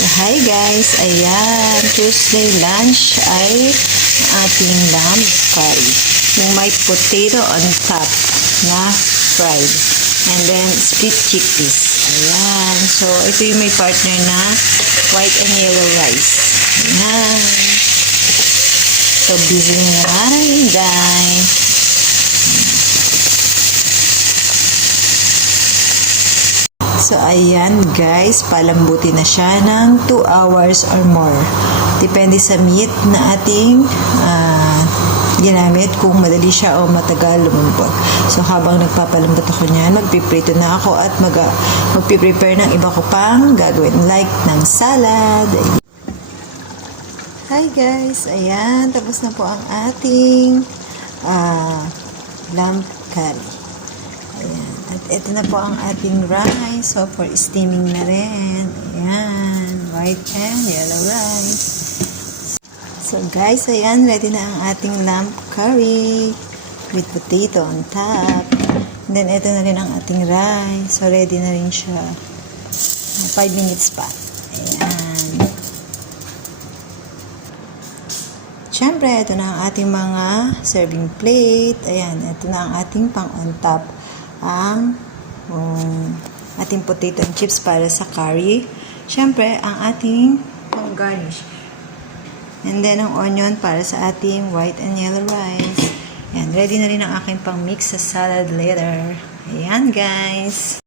So, hi guys! Ayan, Tuesday lunch ay ating lamb curry. Yung may potato on top na fried. And then, split chickpeas. Ayan. So, ito yung may partner na white and yellow rice. Ayan. So, busy na guys. So, ayan guys, palambutin na siya ng 2 hours or more. Depende sa meat na ating ginamit kung madali siya o matagal lumambot. So, habang nagpapalambot ako niyan, magpiprito na ako at magpiprepare ng iba ko pang gagawin. Like ng salad. Hi guys, ayan, tapos na po ang ating lamb curry. Ayan. At ito na po ang ating rice. So, for steaming na rin. Ayan. White and yellow rice. So, guys, ayan. Ready na ang ating lamb curry with potato on top. And then, ito na rin ang ating rice. So, ready na rin siya. 5 minutes pa. Ayan. Siyempre, ito na ang ating mga serving plate. Ayan. Ito na ang ating pang on top. Ang ating potato and chips para sa curry. Siyempre, ang ating pang garnish. And then, ang onion para sa ating white and yellow rice. Ayan, ready na rin ang aking pang mix sa salad later. Ayan, guys.